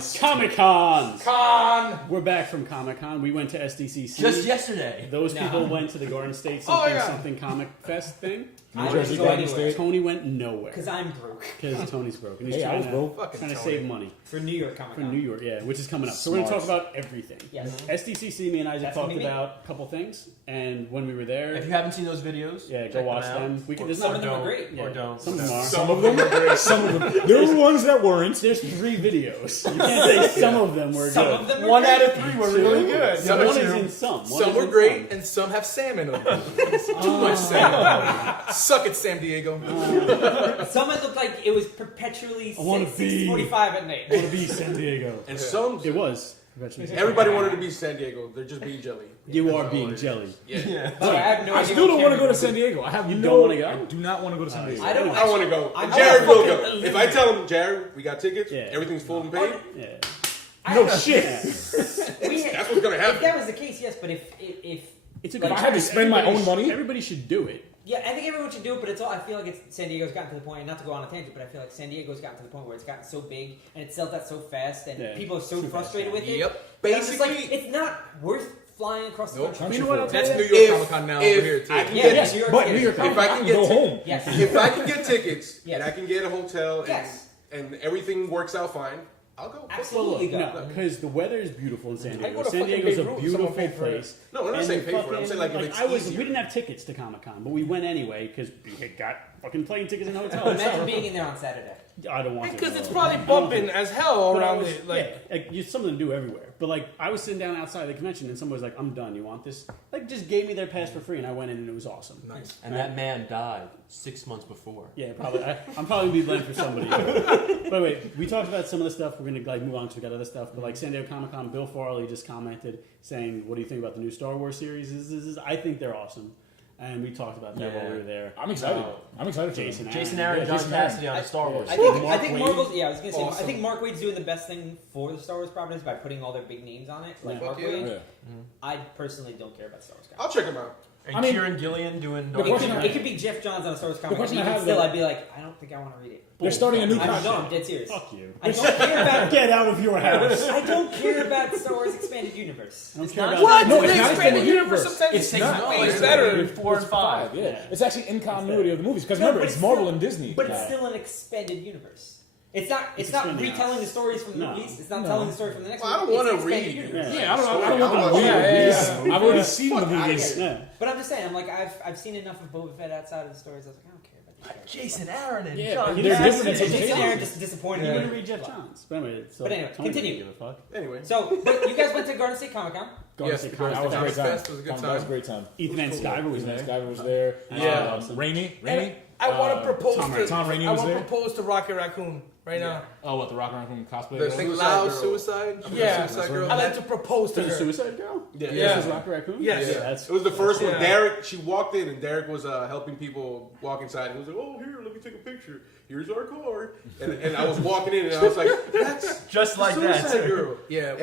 Comic-Con! We're back from Comic-Con. We went to SDCC. Just yesterday. Those people went to the Garden State something Comic Fest thing. New Jersey Garden State. Tony went nowhere. Because I'm broke. Because Tony's broke. And he's I was trying broke. to save money. For New York Comic-Con. For New York, yeah, which is coming up. So we're going to talk about everything. Yes. SDCC, me and Isaac talked about a couple things. And when we were there... If you haven't seen those videos, go watch them. Some of them are great. Yeah, or don't. Some of them are. Some of them are great. Some of them. There were ones that weren't. There's 3 videos. You can't say some of them were Some good. of them were 1 out great. of 3 were really good. One is in some. Some were great, and some have Sam in them. Too much Sam. Suck it, San Diego. Some it looked like it was perpetually 6:45 at night. I want to be San Diego. And some, It was. everybody wanted to be San Diego. They're just being jelly. You are being jelly. Yeah. But I have no I idea still what don't want to go to camera San Diego. I have You no. don't wanna go? I do not want to go to San Diego. I don't. I want to go. I And wanna Jared will fucking go. live If I there. tell him, Jared, we got tickets, Yeah. everything's full and paid, Yeah. No shit. that's what's going to If happen. that was the case, yes. But if It's a Like, good if I had to choice. spend my own Everybody money? Everybody should do it. yeah, I think everyone should do it. But it's all. I feel like San Diego's gotten to the point. Not to go on a tangent, but I feel like San Diego's gotten to the point where it's gotten so big and it sells out so fast, and Yeah. people are so Super frustrated fast. with it. Yep. that I'm just Basically, like, it's not worth flying across the Nope. country. You know what? I'll tell that's you New that. York Comic Con now over if here, too. I can Yeah, get, yes, New York But City. New York If I can get go tickets- home. Yes. if I can get tickets Yes. and I can get a hotel and, Yes. and everything works out fine, I'll go. Absolutely go. No, because the weather is beautiful in San I Diego. go to San fucking Diego's a Beirut, someone beautiful paid for it. place. No, we're not And saying pay for it. I'm fucking, saying like if it's we easier. didn't have tickets to Comic Con, but we went anyway because we got fucking plane tickets and hotels. Imagine being in there on Saturday. I don't want to. Because it's no. probably I don't bumping think- as hell But I around was- it. Like, it's something to do everywhere. But like, I was sitting down outside the convention, and someone was like, "I'm done. You want this?" Like, just gave me their pass for free, and I went in, and it was awesome. Nice. And that man died 6 months before. Yeah, probably. I'm probably gonna be blamed for somebody else. But wait, we talked about some of the stuff. We're gonna like move on because we got other stuff. But like San Diego Comic Con, Bill Farley just commented saying, "What do you think about the new Star Wars series?" I think they're awesome, and we talked about that while we were there. I'm excited. I'm excited for Jason them. Jason Aaron, Yeah, John Jason Aaron. Cassidy on Star Wars. I Mark think Waid. Marvel's. Yeah, I was gonna say. Awesome. I think Mark Waid's doing the best thing for the Star Wars properties by putting all their big names on it, like Yeah. Mark Fuck yeah. Waid. Yeah. I personally don't care about Star Wars I'll comics. check them out. And I mean- Kieran Gillian doing The It question could, I- it could be Jeff Johns on a Star Wars comic. question I Even have, still, though- I'd be like, I don't think I want to read it. They're starting a new No, I'm project. dead serious. Fuck you. I don't care about. Get out of your house. I don't care about Star Wars expanded universe. I don't It's care not- about what? No, The it's not expanded expanded universe universe. sometimes It's it's not. way It's better. 4 and 5. Yeah. Yeah. It's actually in continuity of the movies. Because No, remember, but it's it's Marvel still- and Disney. But it's Yeah. still an expanded universe. It's not. It's It's not expanding retelling out. the stories from the No. movies. It's not No. telling the story from the next Well, I movie. don't It's wanna an expanded read. universe. Yeah, I don't Story. want I the wanna movies. watch I've already seen the Fuck outta movies. here. Yeah. But I'm just saying, I'm like, I've seen enough of Boba Fett outside of the stories. I was like, I don't care about these characters. Jason Aaron and Yeah, John but they're Cassidy. different Jason interpretations. Aaron just disappointed You me. want to read Jeff Johns. But anyway, so But anyway, Tony doesn't continue. give a fuck. Anyway. So, but you guys went to Garden State Comic Con. Yes, Garden the State Garden That was a great State time. Fest was a good That was a time. great time. Ethan and Skyver was Ethan there. Skyver was there. Yeah. Rainey. And I want to propose Tom to. Tom Rainey I was want to there. propose to Rocket Raccoon right now. Oh, what, the Rock Raccoon cosplay? The thing Suicide Loud Girl. Suicide? Yeah. Suicide That's Girl. I like to propose to The her. Suicide Girl? Yeah. Yeah. This is Rocket Raccoon? Yes. Yeah. That's It was the first one. Yeah. Derek, she walked in and Derek was helping people walk inside. And he was like, "Oh, here, let me take a picture. Here's our card." And I was walking in and I was like, "That's Just like that. Suicide Girl." Yeah.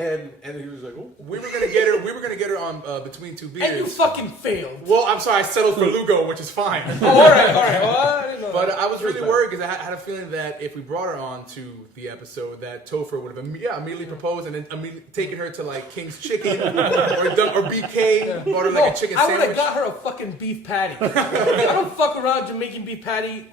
And he was like, "Oh, we were gonna get her. We were gonna get her on Between Two Beers." And you fucking failed. Well, I'm sorry, I settled for Lugo, which is fine. Oh, all right. Well, I didn't know But that. I was really better. worried because I had a feeling that if we brought her on to the episode, that Topher would have immediately proposed and then immediately taken her to like King's Chicken or BK, brought her like a chicken I would have sandwich. got her a fucking beef patty. I don't fuck around Jamaican beef patty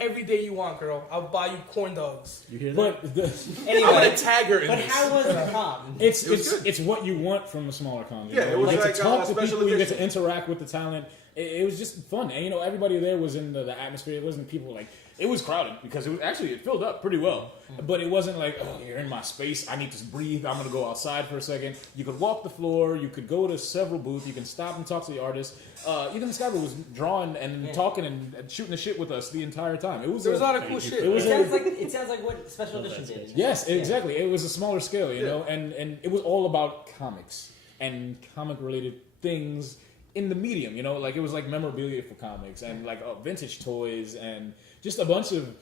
every day you want, girl. I'll buy you corn dogs. You hear that? But the, I'm Anyway, gonna tag her in but this. how was the con? it's It was good. it's what you want from a smaller con. You Yeah, know? it was you get like to talk a to special people, you get to edition. interact with the talent. It was just fun, and everybody there was in the atmosphere. It wasn't people like it was crowded because it filled up pretty well, but it wasn't like, oh, you're in my space. I need to breathe. I'm gonna go outside for a second. You could walk the floor. You could go to several booths. You can stop and talk to the artists. Ethan Skyber was drawing and talking and shooting the shit with us the entire time. There was a lot of cool shit. It was It sounds like what Special Edition did. Yes, exactly. It was a smaller scale, you know, and it was all about comics and comic related things in the medium, you know, like it was like memorabilia for comics and like vintage toys and just a bunch of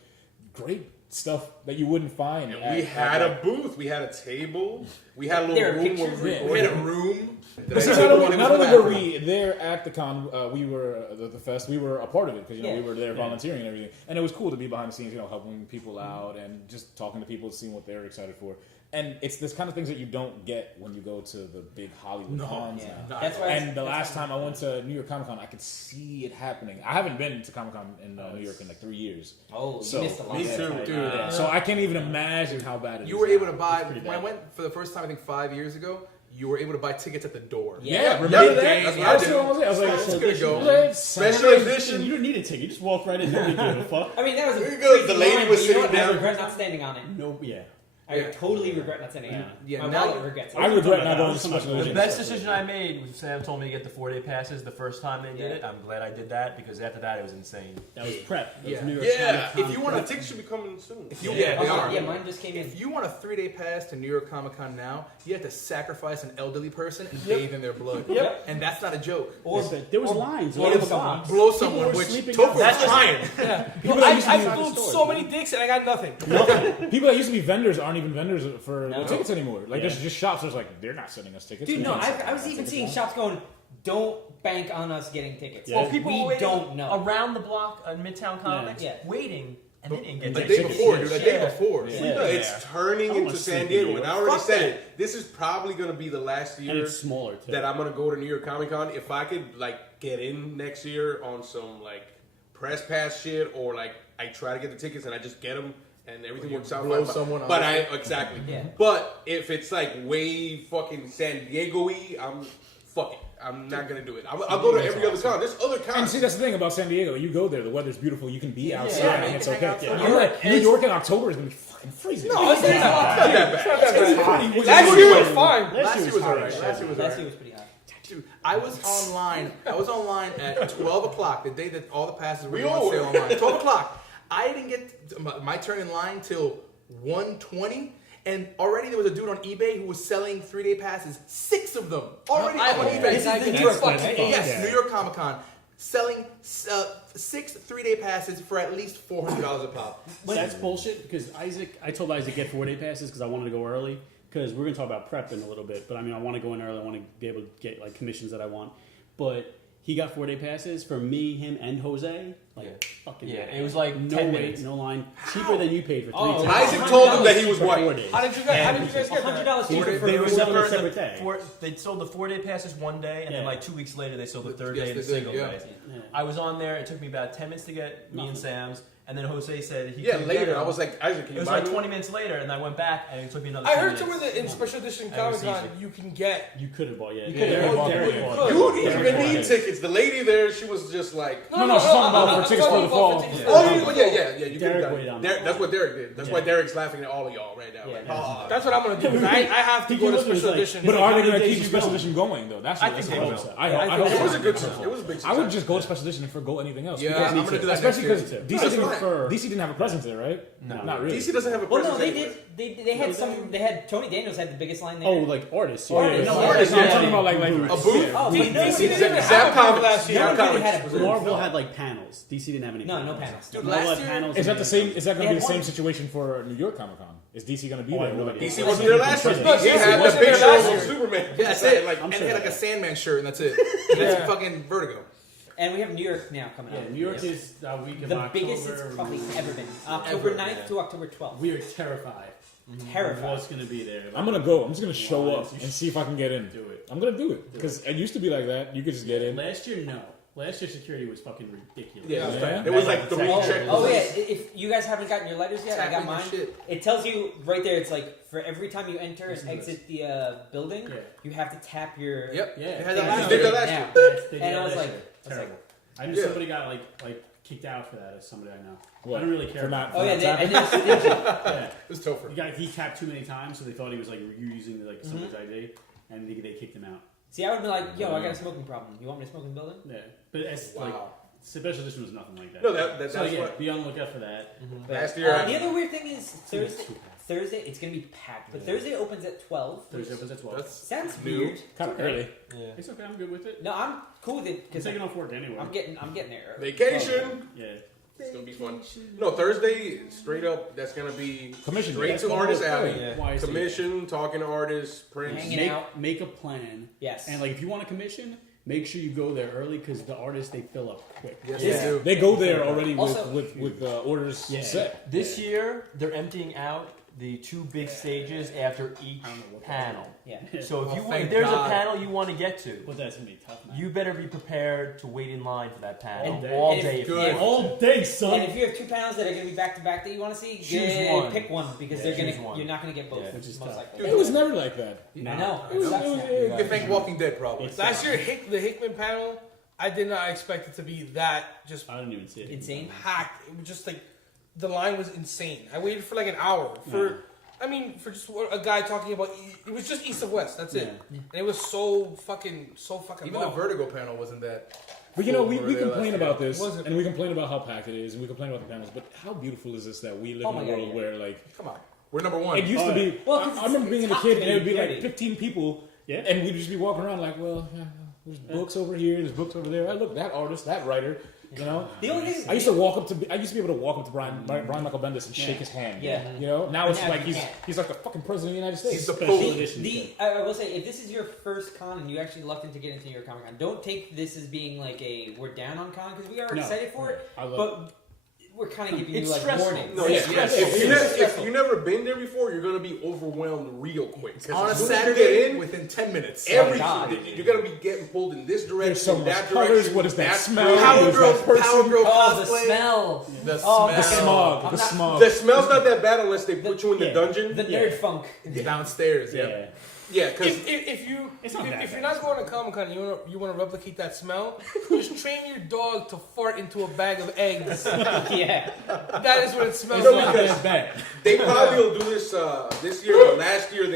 great stuff that you wouldn't find. We had a booth. We had a table. We had a There little are room where pictures. we Yeah. We had recorded. a room. But see, not only were we there at the con, we were the fest. We were a part of it because we were there volunteering and everything, and it was cool to be behind the scenes, helping people out and just talking to people, seeing what they're excited for. And it's this kind of things that you don't get when you go to the big Hollywood cons now. That's why. And the last time I went to New York Comic Con, I could see it happening. I haven't been to Comic Con in New York in like 3 years. Oh, So- you missed a lot. Me too, dude. Yeah. So I can't even imagine how bad it is. You were able to buy pretty when I bad. went for the first time. I think 5 years ago. You were able to buy tickets at the door. Yeah, remember Yeah, that? that's what I I was did. I was like, That's so gonna go. let's- Special edition. You don't need a ticket. You just walk right in. Nobody gives a fuck. I mean, that was a There you go. crazy The lady line, was but you know sitting what? I down. regret not standing on it. No, yeah. I totally regret not standing on it. Yeah, My now- wallet regrets it. I regret not going to The special The edition. best decision I made was Sam told me to get the 4-day passes the first time they did it. I'm glad I did that because after that it was insane. That was prep. That was Yeah. New York Yeah, Comic if you Con want a prep. ticket, should be coming soon. If you, Oh, they are. yeah, mine just came in. If you want a 3-day pass to New York Comic Con now, you have to sacrifice an elderly person and bathe in their blood. Yep. And that's not a joke. Or There was lines all or over the someone. box. Blow People someone, were which sleeping Topher out. was trying. People that used to I be flew so many dicks and I got nothing. people that used to be vendors aren't even vendors for No. tickets anymore. Like there's just shops. There's like they're not sending us tickets. Dude, We no, can't send I was us even tickets. seeing shops going, don't bank on us getting tickets. Yeah. Well, people we were waiting don't know. around the block on Midtown Comics, Yeah. waiting, and they didn't get The tickets. day before, dude. The day Yeah. before. Yeah. No, it's turning I into wanna San sleep Diego, in and New I York. already Fuck said that. it. This is probably going to be the last And year it's smaller too. that I'm going to go to New York Comic Con. If I could like get in next year on some like press pass shit, or like I try to get the tickets and I just get them and everything works out blow fine. someone but off. exactly. Yeah. But if it's like way fucking San Diego-y, fuck it. I'm not gonna do it. I'll go to every other con. There's other And cons. see, that's the thing about San Diego. You go there, the weather's beautiful. You can be outside, yeah, and you it's can hang okay. outside. I'm like, New York in October is gonna be fucking freezing. No, it's not Not that bad. that bad. Last Last year was fine. Last year was alright. Last year was Last alright. year was pretty hot. Dude, I was online at 12 o'clock, the day that all the passes were We on all sale were. online. 12 o'clock. I didn't get my turn in line till 1:20, and already there was a dude on eBay who was selling 3-day passes, 6 of them. Already I on hope eBay. that's not This is New New York, York right? Yes, Yeah. New York Comic Con. Selling 6 3-day passes for at least $400 a pop. That's bullshit because I told Isaac get 4-day passes because I wanted to go early because we're gonna talk about prep in a little bit. But I mean, I want to go in early. I want to be able to get like commissions that I want. But he got 4-day passes for me, him, and Jose. Like fucking Yeah, it was like no 10 wait, minutes. no line, cheaper than you paid for 3 Oh, tickets. Isaac told him that he was For white. 4 days. How did you guys get that? $100 cheaper They for were It was selling the a first- separate day. They sold the 4-day passes one day, and then Yeah. like 2 weeks later they sold the third Yes, day and a they did, single yeah. day. Yeah. I was on there. It took me about 10 minutes to get me and Nothing. Sam's, and then Jose said he Yeah, couldn't get later them. I was like, Isaac, can It you was buy like me 20 minutes later, and I went back, and it took me another. I 2 heard minutes. somewhere that in Special Edition That was Comic Con easy. you can get. You could have bought, yeah. You could have Derek- bought, Derek you bought. could. You didn't Derek even bought need it. tickets. The lady there, she was just like, No, she's talking about for tickets for the fall. tickets Yeah. for oh, the you, fall. yeah. You Derek could've done waited it. on Derek, that. that's what Derek did. That's why Yeah. Derek's laughing at all of y'all right now. Yeah, Like, no. That's what I'm gonna do. 'Cause I have to Did go you to look at Special like- Edition. But How are they many going to days keep you special go? edition going though? That's I that's think what they I'm will. saying. I hope it was so. a good. It was a big. I would success. just go to special edition and forgo anything else. Yeah, because- I'm gonna do that especially next because year. DC That's didn't fine. DC didn't have a presence there, right? No. Not really. DC doesn't have a Well, presence no, they anywhere. did. They had some. They had Tony Daniels had the biggest line there. Oh, like artists. Oh, yeah, yeah. yeah. No, artists, I'm yeah. talking about like A booth? Oh, D- but no, DC didn't Zap have one Comics. last year. Zap no, they Comics. had a Marvel booth. had like panels. DC didn't have any. No, panels. no panels. Dude, Marvel last had year- panels. Is that and the same? Is that going They to be the had same one- situation for New York Comic Con? Is DC going to be Oh, I there? have no Will it be- idea. DC wasn't there last year. No, He DC had the wasn't there picture last of year. Superman. Yeah, that's it. I'm And sure they had like a that. Sandman shirt, and that's it. And that's Yeah. fucking Vertigo. And we have New York now coming Yeah, up. New York is a week of the October. biggest it's probably ever been. October Ever, 9th to October 12th. We are terrified. of Terrified. what's going to be there. I'm gonna go. I'm just gonna show Wow, up you and see if I can get in. Do it. I'm gonna do it because it used to be like that. You could just get in. Last year, no. Last year, security was fucking ridiculous. Yeah, Yeah. it was like 3 Oh, checkpoints. oh yeah, if you guys haven't gotten your letters yet, I Tap got in your mine. shit. It tells you right there. It's like for every time you enter and exit the building, Yeah. you have to tap your. Yep. Yeah. They had thing. that last They did year. that last Yeah. year. They did And I that was last like, year. I was Terrible. I knew Yeah. somebody got like kicked out for that. As somebody I know. What? I don't really care For about not- Oh yeah, tapping? and they're stingy. Yeah. It was Topher. He tapped too many times, so they thought he was like using like somebody's ID, and they kicked him out. See, I would be like, yo, I got a smoking problem. You want me to smoke in the building? Yeah, but as like Wow. special edition was nothing like that. No, that's so yeah, what. be on the lookout for that. Last year, The other weird thing is Thursday, it's gonna be packed, but Thursday opens at 12. Thursday opens at 12. That's Sounds new. weird. Kind of early. Yeah. It's okay. I'm good with it. No, I'm cool with it I'm because taking off work anyway. I'm getting there. Vacation. Yeah. It's gonna be fun. No, Thursday, straight up, that's gonna be Commission. straight That's to what Artist we're Alley. doing. Why is it- Commission, talking to artists, prints. Hanging out. Make a plan. Yes. And like if you want a commission, make sure you go there early because the artists they fill up quick. Yes, Yeah. they do. They go there already Also- with orders Yeah. set. This year, they're emptying out the 2 big stages after each I don't know what panel. Yeah. So if Well, thank if there's God. a panel you want to get to, But that's gonna be tough, man. you better be prepared to wait in line for that panel All day. all And if- day. If you Good. want. all day, son. And if you have 2 panels that are going to be back to back that you want to see, Choose one. pick one because Yeah, they're going choose to. one. You're not going to get both. Yeah. Which is most tough. likely. It was never like that. I know. It was- Sucks it was- now. it- You can thank Walking Dead, probably. It's- Last year, the Hickman panel, I did not expect it to be that just I didn't even see it. Insane. packed. It was just like the line was insane. I waited for like an hour for. I mean, for just a guy talking about, it was just East of West. That's it, Yeah. and it was so fucking Even long. the Vertigo panel wasn't that. But you know, we Over there complain last about year. this, Wasn't- and we complain about how packed it is, and we complain about the panels. But how beautiful is this that we live Oh in a my God, world yeah. where, like, Come on, we're number one. it used Oh, to yeah. be. Well, 'cause I remember being it's a hot kid, and it would be dirty. like 15 people, Yeah. and we'd just be walking around like, well, yeah, there's books over here, there's books over there. I look, that artist, that writer, you know. The only thing I used to be able to walk up to Brian Michael Bendis and shake his hand. Yeah. You know. Now it's Now like you he's can't. like the fucking president of the United States. He's the Special Pope. edition. I will say, if this is your first con and you actually lucked to get into your Comic Con, don't take this as being like we're down on con because we are No. excited for it, I love but we're kind of giving you It's like stressful. warnings. No, It's yeah. stressful. If you've never been there before, you're gonna be overwhelmed real quick. 'Cause On a as soon as you Saturday, get in, within 10 minutes. every God. you're gonna be getting pulled in this direction, There's so much that colors. direction. What is that that's smell? crazy. Power Who's Girl, that person? Power Girl Oh, the cosplay. smell. The Oh, The smell. smog. I'm The not- smog. The smell's not that bad unless they put you in the Yeah. dungeon. The nerd funk. Downstairs, yeah. Yeah. Yeah, because If you It's not that if you're bad. not going to Comic Con, you want to replicate that smell. Just train your dog to fart into a bag of eggs. Yeah. That is what it smells It's like. not that bad. they probably will do this this year. But last year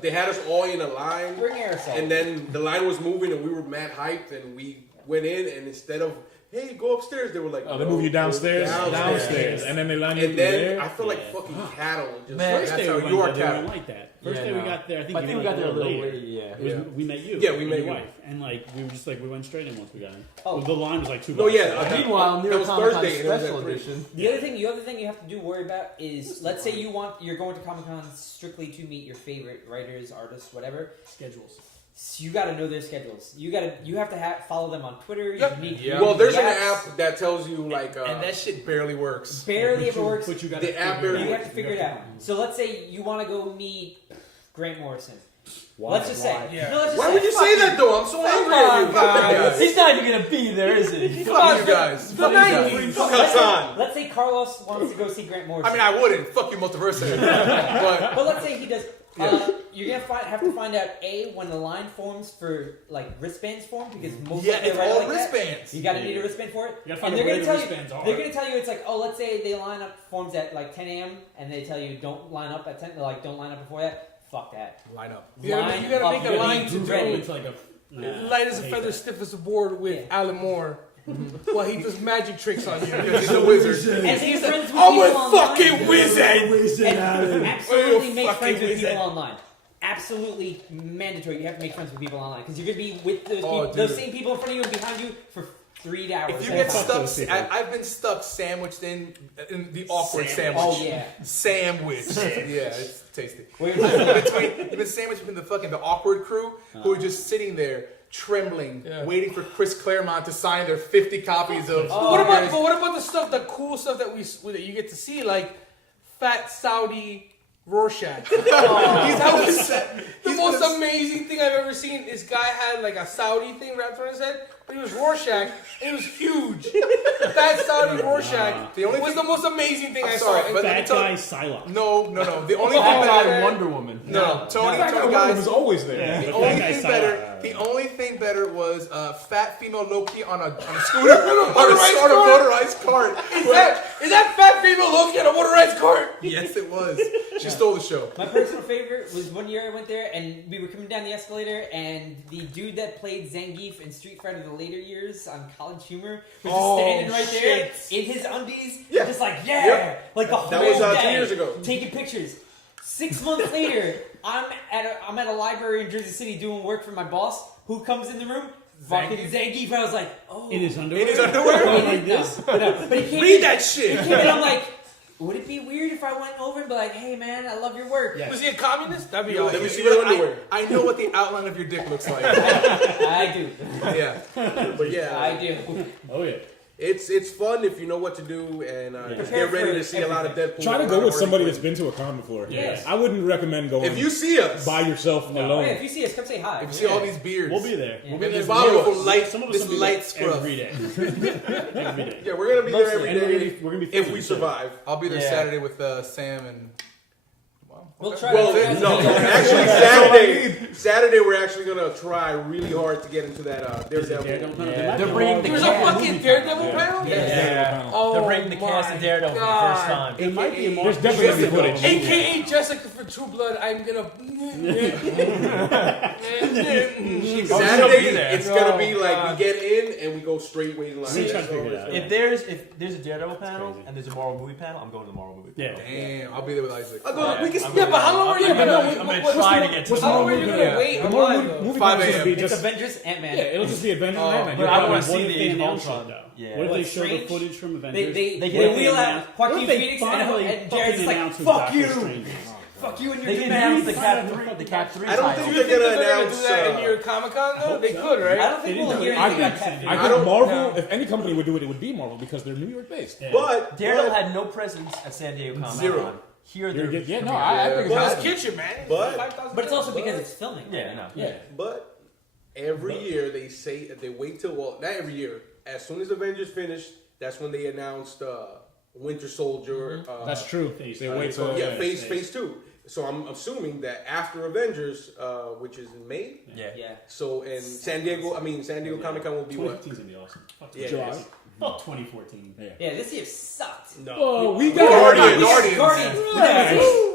they had us all in a line, Bring aerosol. and then the line was moving, and we were mad hyped, and we went in, and instead of hey go upstairs, they were like Oh, they no, move you go downstairs, and then they line you And up then there. I feel like Yeah. fucking cattle. Just Man, First that's day how we you are went there, they cattle. weren't like that. First Yeah, day we no. got there, I think I think we got there a little later. Yeah. It was, we met you. Yeah, we met and your you. wife, and like we were just like we went straight in once we got in. Oh. The line was like 2 No, blocks yeah. away. Meanwhile, that near was Comic Con Thursday, and it was special at 3. edition. The other thing you have to do worry about is, let's say you're going to Comic Con strictly to meet your favorite writers, artists, whatever. schedules. So you got to know their schedules. You have to follow them on Twitter. Yep. You need Yeah. Well, there's an apps. app that tells you like And that shit barely works. Barely ever works. But you got The app barely You works. have to figure it out. So let's say you want to go meet Grant Morrison. Why? Let's just say. Yeah. No, let's just Why say, would you say that though? I'm so angry at you. guys. He's not even gonna be there, is he? Fuck you guys. The Fuck you guys. 90s. Come on. Let's say Carlos wants to go see Grant Morrison. I mean, I wouldn't. Fuck you, multiversity. but But let's say he does. Yeah. You're gonna have to find out when the line forms for like wristbands form because most yeah, likely it's they're all like that. wristbands. You gotta need a wristband for it. You gotta find and out they're where gonna the tell you. wristbands are. They're gonna tell you it's like, oh, let's say they line up forms at like 10 a.m. and they tell you don't line up at 10. They're like, don't line up before that. Fuck that. Line up. You gotta Line make a up. line to It's do. like a Light as a I hate feather, that. stiff as a board with Yeah. Alan Moore. While he does magic tricks on you. Because he's a wizard. And make friends with I'm people a online. fucking wizard! And absolutely You make fucking friends with wizard. people online. Absolutely mandatory. You have to make friends with people online because you're gonna be with those, Oh, people, those dude. same people in front of you and behind you for 3 hours. If you at a get time. fuck stuck, those people. I've been stuck sandwiched in the awkward sandwich. Oh yeah. Sandwich. Yeah, it's tasty. Where you're just like, You've been sandwiched between the awkward crew who are just sitting there trembling, Yeah. waiting for Chris Claremont to sign their 50 copies of. But what about the stuff, the cool stuff that that you get to see, like Fat Saudi Rorschach? That was the most amazing thing I've ever seen. This guy had like a Saudi thing wrapped around his head, but he was Rorschach, and it was huge. Fat Saudi Rorschach The only was thing- the most amazing thing I'm I sorry, saw. but- Fat guy Psylocke. No. The only thing Fat better. guy Wonder Woman. No, Tony, That Tony, guy guys. was always there. Yeah. The But only that guy thing Psylocke. better. The only thing better was fat female Loki on a scooter on a motorized cart. Is that fat female Loki on a motorized cart? Yes, it was. She stole the show. my personal favorite was one year I went there and we were coming down the escalator and the dude that played Zangief in Street Fighter the later years on College Humor was just standing right there in his undies, Yeah. just like Yep. like the That whole was 2 day, years ago. taking pictures. 6 months later, I'm at a library in Jersey City doing work for my boss, who comes in the room. Fucking Zangief. I was like, oh. In his underwear. In his underwear? Going like this. But he came Read in, that He shit. came in, I'm like, would it be weird if I went over and be like, hey man, I love your work? Yeah. Was he a communist? That'd be Yo, awesome. Let me see your underwear. I know what the outline of your dick looks like. I do. Yeah. But yeah, I do. Oh yeah. it's fun if you know what to do and just Prepare get ready for to see a lot of Deadpool. Try to a go lot with of somebody Harley that's been to a con before. Yes. I wouldn't recommend going Quinn. If you see us, by yourself Oh, alone. yeah, if you see us, come say hi. If you see all these beards. We'll be there. Yeah. We'll be And there. this beautiful light, Some of us this will be light there scruff. every day. Every day. yeah, we're gonna be there every And day we're gonna be if filming we too. survive. I'll be there Yeah. Saturday with Sam and. We'll try Well, to no, actually Saturday we're actually gonna try really hard to get into that Daredevil. Yeah. They're They're bringing the There's a cast. fucking Daredevil panel? Yeah. Oh, They're bringing the cast my of Daredevil for the God. first time. It might be a more. There's definitely gonna be footage. AKA Jessica for True Blood, I'm gonna. Saturday, there. it's gonna be Oh, like God. we get in and we go straight ways in line. We're trying to figure it out. If there's a Daredevil panel crazy. and there's a Marvel movie panel, I'm going to the Marvel movie Yeah. panel. Damn, I'll be there with Isaac. I'll go, we can I'm Yeah, but how long are you I'm gonna? I'm gonna try to get to what's the How long wrong are movie you with gonna Yeah. wait The online movie though? 5 panel's gonna be It's just Avengers, Ant-Man. yeah, it'll just be Avengers Oh, and Ant-Man. but You're I right. wanna see What the if they Age of announce Ultron. it though? Yeah. What if they What, show the Strange? footage from They Avengers? wheel out What Joaquin if they Phoenix finally and Jared's fucking like, announce who fuck Doctor you! Strange is? Fuck you and your They can demands. announce the Cat 3 I don't title. think Do you think They're that gonna they're gonna do announce, that in your Comic Con though? They could, I right? don't think we'll hear I anything about think, Cat I 3. think don't- Marvel, no. if any company would do it, it would be Marvel because they're New York based. Yeah. But Daredevil had no presence at San Diego Comic Con. Zero. Here they're Yeah, no, I think it's But- Hell's happening. Kitchen, man. But- 5,000 But it's also because it's filming. Yeah, no. Yeah. But every year they say they wait till not every year. As soon as Avengers finished, that's when they announced Winter Soldier. That's true. Phase They five. wait till Yeah, phase 2. So I'm assuming that after Avengers, which is in May. Yeah. Yeah. So in San Diego Comic Con will be what? 2015's gonna be awesome. Fuck Yeah, July. yes. Fuck 2014. Yeah, this year sucked. No. Oh, we Guardians. got Guardians.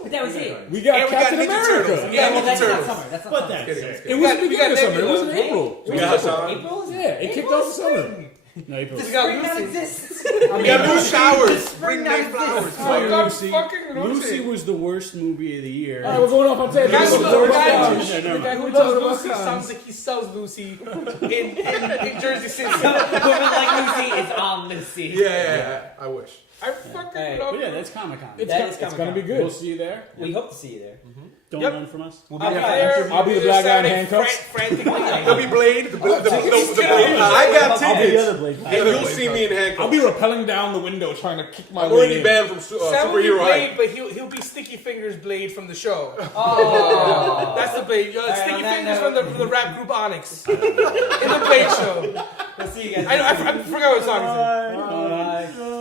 But that was it. we got And we got Captain Ninja America. Turtles. Yeah, well, Ninja that's not Turtles. summer. That's not But summer. that's Kidding, it. just It kidding. was the We beginning of got summer. It was in Nebula. April. We got Hassan. April? Is it? Yeah, it kicked off the summer. No, April. This guy Spring not Lucy. exists. We got new showers. Spring Bring not May flowers. exists. Oh, God, Lucy. fucking Lucy was the worst movie of the year. All right, we're going off on The guy tangents. who Yeah, the guy never who mind. does Lucy sounds like he sells Lucy in Jersey City. Women like Lucy is on Lucy. Yeah, I wish. I fucking Hey. love But yeah, it. that's Comic Con. It's, That go- is it's Comic-Con. gonna be We'll good. see you there. We hope to see you there. Don't Yep. run from us. We'll be I'll there. be There, I'll be the black guy in handcuffs. Frantically. There'll be Blade. The Blade. I got I'll be the tickets. other Blade. And you'll see me in I'll handcuffs. be rappelling down the window trying to kick my I'm way already in. banned from Sam will be Superhero Blade, High. but he'll be Sticky Fingers Blade from the show. Oh. That's the Blade. Sticky on that Fingers note- from the rap group Onyx in the Blade show. We'll see you guys. I forgot what song is it.